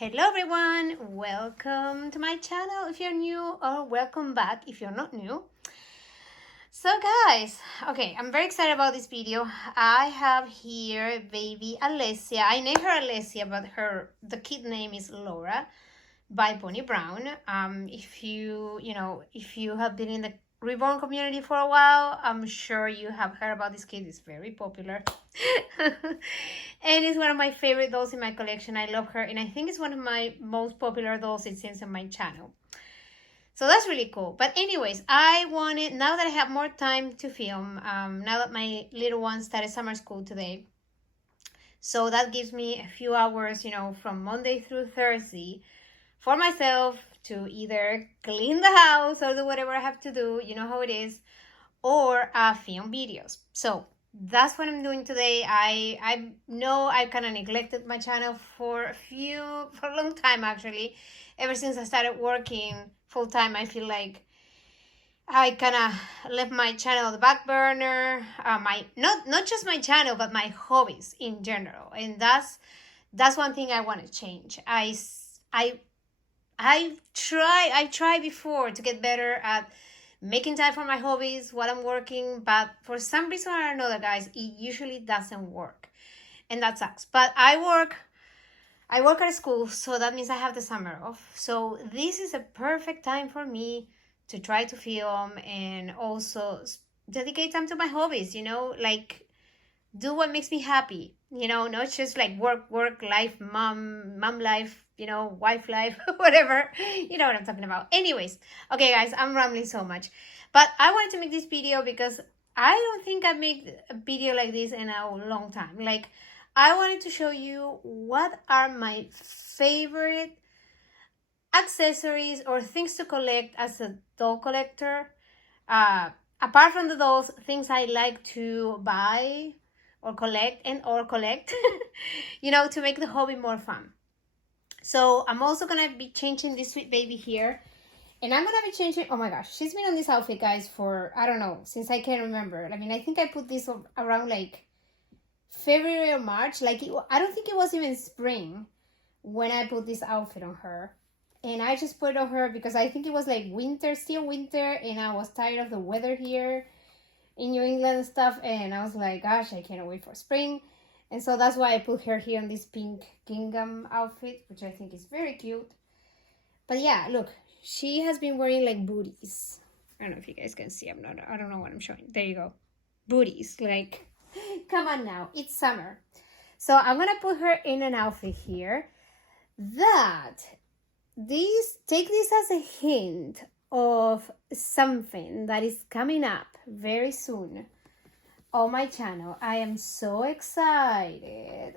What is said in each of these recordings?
Hello everyone, welcome to my channel if you're new, or welcome back if you're not new. So guys, okay, I'm very excited about this video. I have here baby Alessia. I named her Alessia, but the kid name is Laura by Bonnie Brown. If you have been in the reborn community for a while, I'm sure you have heard about this kid. It's very popular. And it's one of my favorite dolls in my collection. I love her, and I think it's one of my most popular dolls it seems on my channel. So that's really cool. But anyways, I wanted, now that I have more time to film, now that my little one started summer school today, so that gives me a few hours, from Monday through Thursday for myself to either clean the house or do whatever I have to do, you know how it is, or film videos. So that's what I'm doing today. I know I kind of neglected my channel for a long time actually. Ever since I started working full-time, I feel like I kind of left my channel on the back burner. Not just my channel, but my hobbies in general, and that's one thing I want to change. I tried before to get better at making time for my hobbies while I'm working, but for some reason or another, guys, it usually doesn't work, and that sucks. But I work at a school, so that means I have the summer off. So this is a perfect time for me to try to film and also dedicate time to my hobbies, like do what makes me happy, not just like work life, mom life, wife life, whatever. You know what I'm talking about. Anyways, okay guys, I'm rambling so much, but I wanted to make this video because I don't think I made a video like this in a long time. Like, I wanted to show you what are my favorite accessories or things to collect as a doll collector. Apart from the dolls, things I like to buy or collect to make the hobby more fun. So I'm also gonna be changing this sweet baby here, and I'm gonna be changing, oh my gosh, she's been on this outfit, guys, for I don't know, since I can remember. I mean, I think I put this around like February or March. Like, I don't think it was even spring when I put this outfit on her, and I just put it on her because I think it was like winter, still winter, and I was tired of the weather here in New England and stuff, and I was like, gosh, I can't wait for spring. And so that's why I put her here in this pink gingham outfit, which I think is very cute. But yeah, look, she has been wearing like booties. I don't know if you guys can see. I don't know what I'm showing. There you go. Booties. Like, come on now. It's summer. So I'm going to put her in an outfit here take this as a hint of something that is coming up very soon on my channel. I am so excited.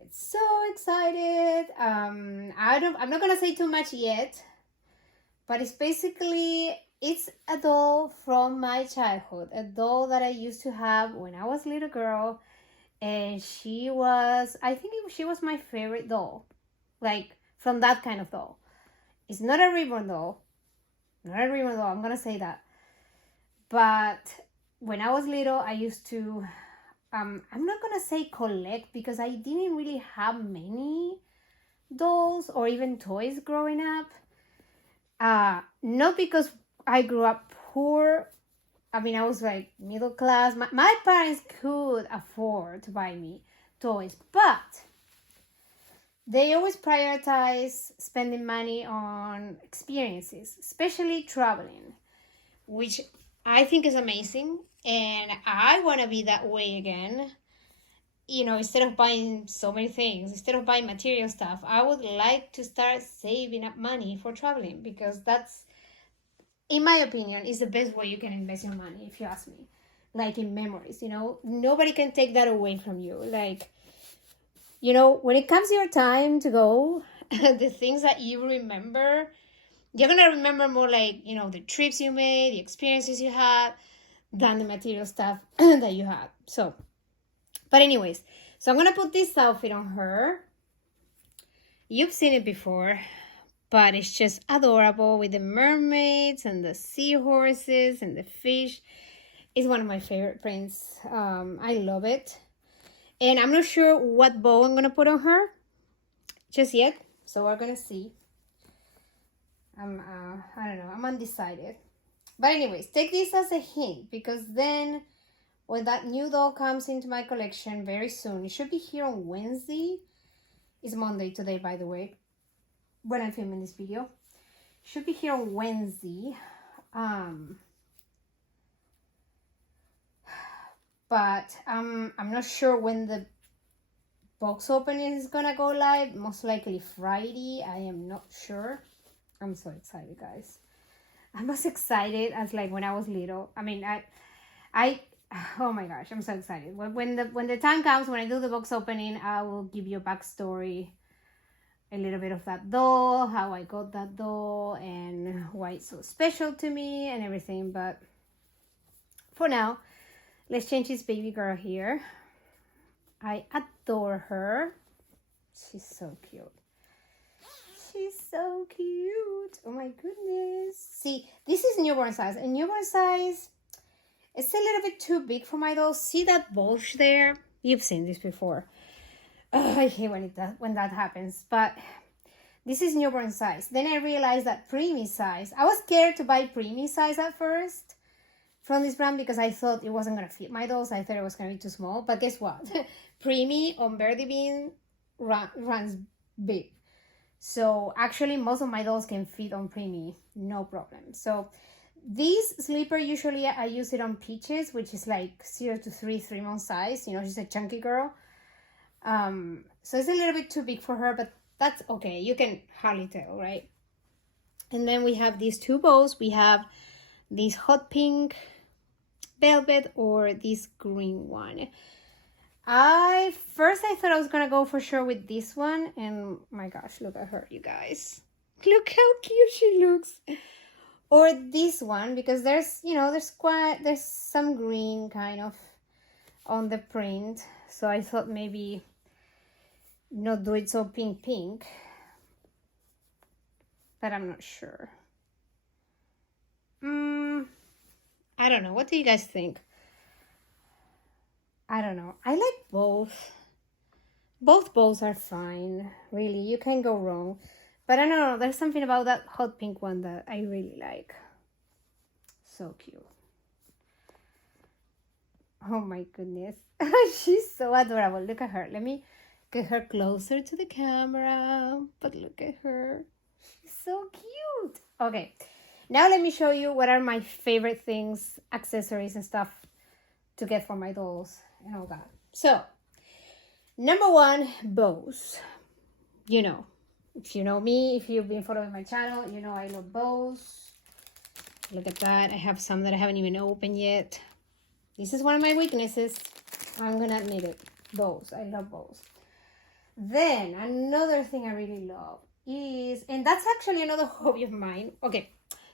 It's so excited. I'm not gonna say too much yet, but it's a doll from my childhood, a doll that I used to have when I was a little girl, and she was my favorite doll, like from that kind of doll. It's not a reborn doll, I'm gonna say that, but when I was little, I used to, I'm not gonna say collect, because I didn't really have many dolls or even toys growing up. Not because I grew up poor. I mean, I was like middle class. My parents could afford to buy me toys, but they always prioritize spending money on experiences, especially traveling, which I think is amazing. And I want to be that way again. Instead of buying so many things, instead of buying material stuff, I would like to start saving up money for traveling, because that's, in my opinion, is the best way you can invest your money, if you ask me. Like, in memories, nobody can take that away from you. Like, when it comes to your time to go, the things that you remember, you're going to remember more like, the trips you made, the experiences you had, than the material stuff that you had. So, but anyways, so I'm going to put this outfit on her. You've seen it before, but it's just adorable with the mermaids and the seahorses and the fish. It's one of my favorite prints. I love it. And I'm not sure what bow I'm going to put on her just yet. So we're gonna see. I don't know, I'm undecided. But anyways, take this as a hint, because then when that new doll comes into my collection very soon, it should be here on Wednesday. It's Monday today, by the way, when I'm filming this video. It should be here on Wednesday. But I'm not sure when the box opening is gonna go live. Most likely Friday. I am not sure. I'm so excited, guys. I'm as excited as like when I was little. I mean, I oh my gosh, I'm so excited. When the time comes, when I do the box opening, I will give you a backstory, a little bit of that doll, how I got that doll, and why it's so special to me and everything. But for now, let's change this baby girl here. I adore her. She's so cute. She's so cute. Oh my goodness. See, this is newborn size. And newborn size, it's a little bit too big for my doll. See that bulge there? You've seen this before. I hate when that happens. But this is newborn size. Then I realized that preemie size. I was scared to buy preemie size at first from this brand because I thought it wasn't going to fit my dolls. I thought it was going to be too small. But guess what? Preemie on Birdie Bean runs big. So actually most of my dolls can fit on preemie, no problem. So this sleeper, usually I use it on Peaches, which is like 0 to 3 month size. You know, she's a chunky girl. So it's a little bit too big for her, but that's okay. You can hardly tell, right? And then we have these two bows. We have this hot pink velvet or this green one. I thought I was gonna go for sure with this one, and my gosh, look at her, you guys. Look how cute she looks. Or this one, because there's some green kind of on the print, so I thought maybe not do it so pink, but I'm not sure. I don't know. What do you guys think? I don't know. I like both. Both bows are fine. Really, you can't go wrong. But I don't know. There's something about that hot pink one that I really like. So cute. Oh my goodness. She's so adorable. Look at her. Let me get her closer to the camera. But look at her. She's so cute. Okay. Now let me show you what are my favorite things, accessories and stuff to get for my dolls and all that. So, number one, bows. You know, if you know me, if you've been following my channel, you know I love bows. Look at that. I have some that I haven't even opened yet. This is one of my weaknesses. I'm gonna admit it. Bows. I love bows. Then, another thing I really love is, and that's actually another hobby of mine. Okay,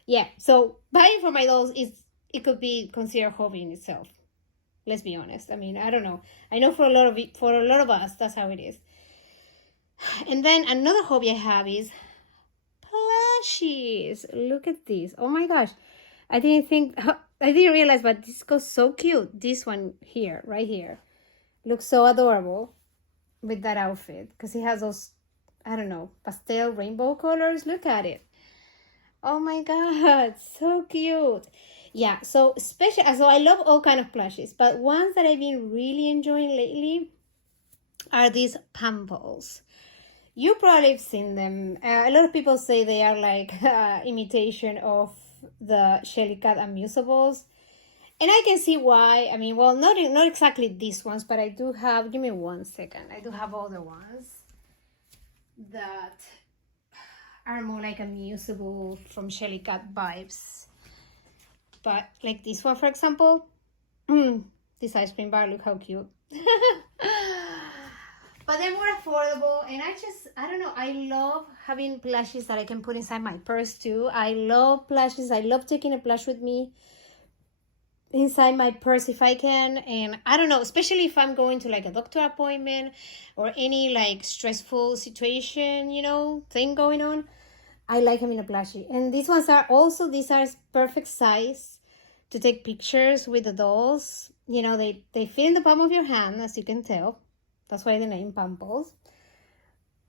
yeah, so buying for my dolls it could be considered a hobby in itself. Let's be honest. I mean, I don't know. I know for a lot of us, that's how it is. And then another hobby I have is plushies. Look at this. Oh my gosh. I didn't realize, but this goes so cute. This one here, right here, looks so adorable with that outfit because it has those, I don't know, pastel rainbow colors. Look at it. Oh my god, so cute. Yeah, so I love all kind of plushies, but ones that I've been really enjoying lately are these pamples. You probably have seen them. A lot of people say they are like imitation of the Shelly Cat Amusables, and I can see why. I mean, well, not exactly these ones, but I do have. Give me 1 second. I do have other ones that are more like amusable from Shelly Cat vibes. But like this one, for example, this ice cream bar, look how cute. But they're more affordable, and I don't know, I love having plushies that I can put inside my purse too. I love plushies. I love taking a plush with me inside my purse if I can. And I don't know, especially if I'm going to like a doctor appointment or any like stressful situation, you know, thing going on. I like having a plushie. And these ones are perfect size to take pictures with the dolls. You know, they fit in the palm of your hand, as you can tell. That's why the name Pamples.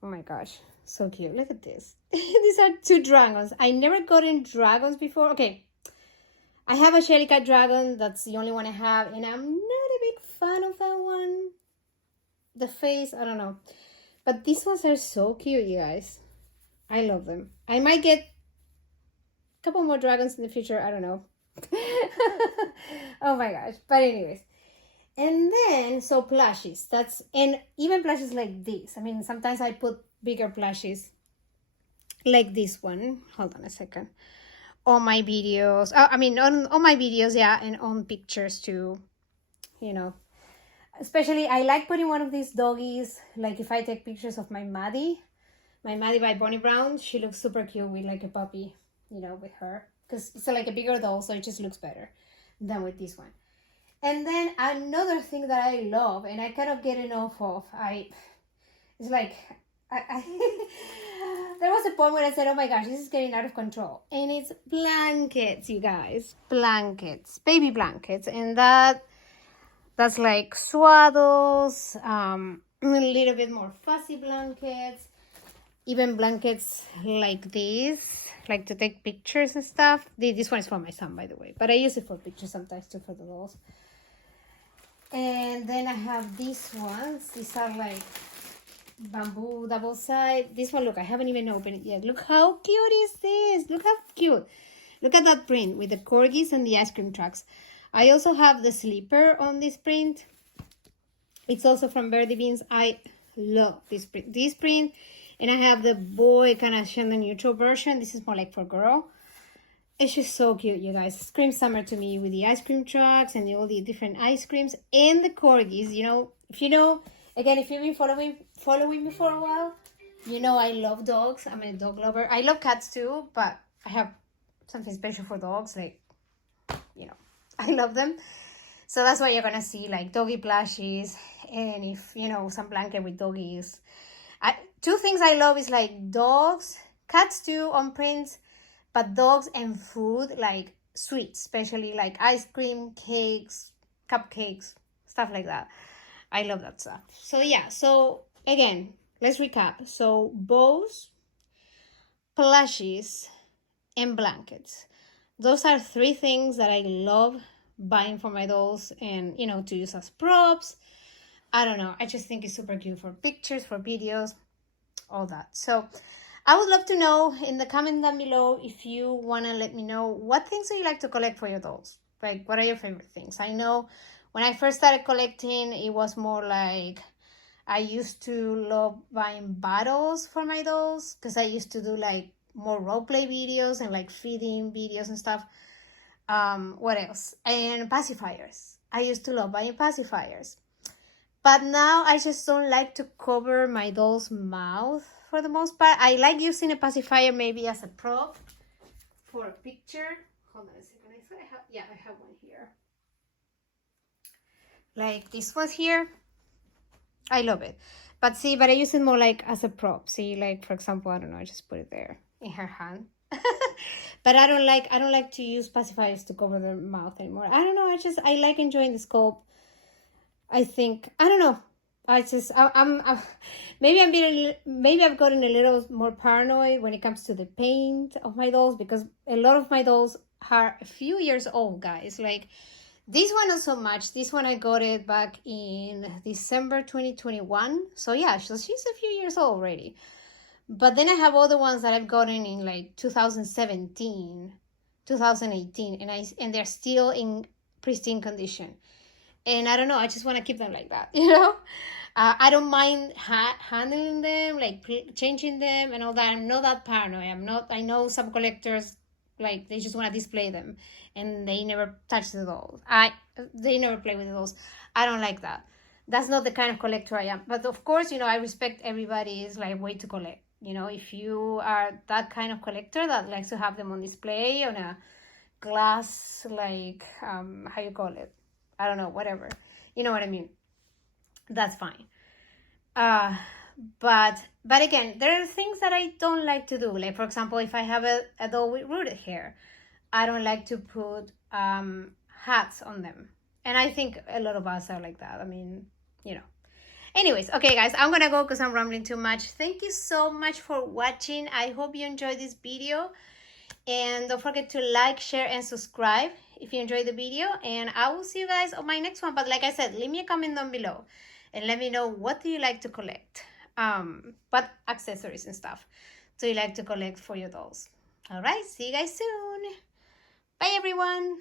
Oh my gosh, so cute. Look at this. These are two dragons. I never gotten dragons before. Okay, I have a Shelly Cat dragon. That's the only one I have, and I'm not a big fan of that one. The face, I don't know. But these ones are so cute, you guys. I love them. I might get a couple more dragons in the future. I don't know. Oh my gosh. But anyways. And then, so plushies. And even plushies like this. I mean, sometimes I put bigger plushies like this one. Hold on a second. On my videos. I mean, on my videos, yeah. And on pictures too. You know. Especially, I like putting one of these doggies. Like if I take pictures of my Maddie by Bonnie Brown, she looks super cute with like a puppy, with her. Because it's like a bigger doll, so it just looks better than with this one. And then another thing that I love, and I cannot get enough of, it's like, there was a point when I said, oh my gosh, this is getting out of control. And it's blankets, you guys. Blankets, baby blankets. And that's like swaddles, a little bit more fussy blankets, even blankets like this, like to take pictures and stuff. This one is for my son, by the way, but I use it for pictures sometimes too, for the dolls. And then I have these ones. These are like bamboo double side. This one, look, I haven't even opened it yet. Look how cute is this. Look how cute. Look at that print with the corgis and the ice cream trucks. I also have the sleeper on this print. It's also from Birdie Beans. I love this print. And I have the boy kind of gender neutral version. This is more like for girl. It's just so cute, you guys. Screams summer to me with the ice cream trucks and all the different ice creams and the corgis. If you know, again, if you've been following me for a while, I love dogs. I'm a dog lover. I love cats too, but I have something special for dogs. Like, I love them. So that's why you're going to see like doggy plushies. And if, some blanket with doggies. Two things I love is like dogs, cats too on prints, but dogs and food, like sweets, especially like ice cream, cakes, cupcakes, stuff like that. I love that stuff. So yeah, so again, let's recap. So bows, plushies, and blankets. Those are three things that I love buying for my dolls and, to use as props. I don't know. I just think it's super cute for pictures, for videos, all that. So I would love to know in the comment down below if you want to let me know what things do you like to collect for your dolls. Like, what are your favorite things? I know when I first started collecting, it was more like I used to love buying bottles for my dolls because I used to do like more role play videos and like feeding videos and stuff. What else? And pacifiers. I used to love buying pacifiers. But now I just don't like to cover my doll's mouth for the most part. I like using a pacifier maybe as a prop for a picture. Hold on a second. I have one here. Like this one here. I love it. But I use it more like as a prop. See, like for example, I don't know, I just put it there in her hand. But I don't like to use pacifiers to cover their mouth anymore. I don't know, I like enjoying the scope. I think, I don't know. Maybe I've gotten a little more paranoid when it comes to the paint of my dolls, because a lot of my dolls are a few years old, guys. Like this one, not so much. This one I got it back in December 2021. So yeah, so she's a few years old already. But then I have other ones that I've gotten in like 2017, 2018, and they're still in pristine condition. And I don't know, I just want to keep them like that, I don't mind handling them, like changing them and all that. I'm not that paranoid. I know some collectors, like, they just want to display them and they never touch the dolls. They never play with the dolls. I don't like that. That's not the kind of collector I am. But of course, I respect everybody's like way to collect. If you are that kind of collector that likes to have them on display on a glass, like, how you call it? I don't know, whatever. You know what I mean? That's fine. But again, there are things that I don't like to do. Like, for example, if I have a doll with rooted hair, I don't like to put hats on them. And I think a lot of us are like that. I mean, Anyways, okay guys, I'm gonna go because I'm rambling too much. Thank you so much for watching. I hope you enjoyed this video, and don't forget to like, share, and subscribe if you enjoyed the video, and I will see you guys on my next one. But like I said, leave me a comment down below and let me know, what do you like to collect, what accessories and stuff do you like to collect for your dolls. All right, see you guys soon. Bye everyone.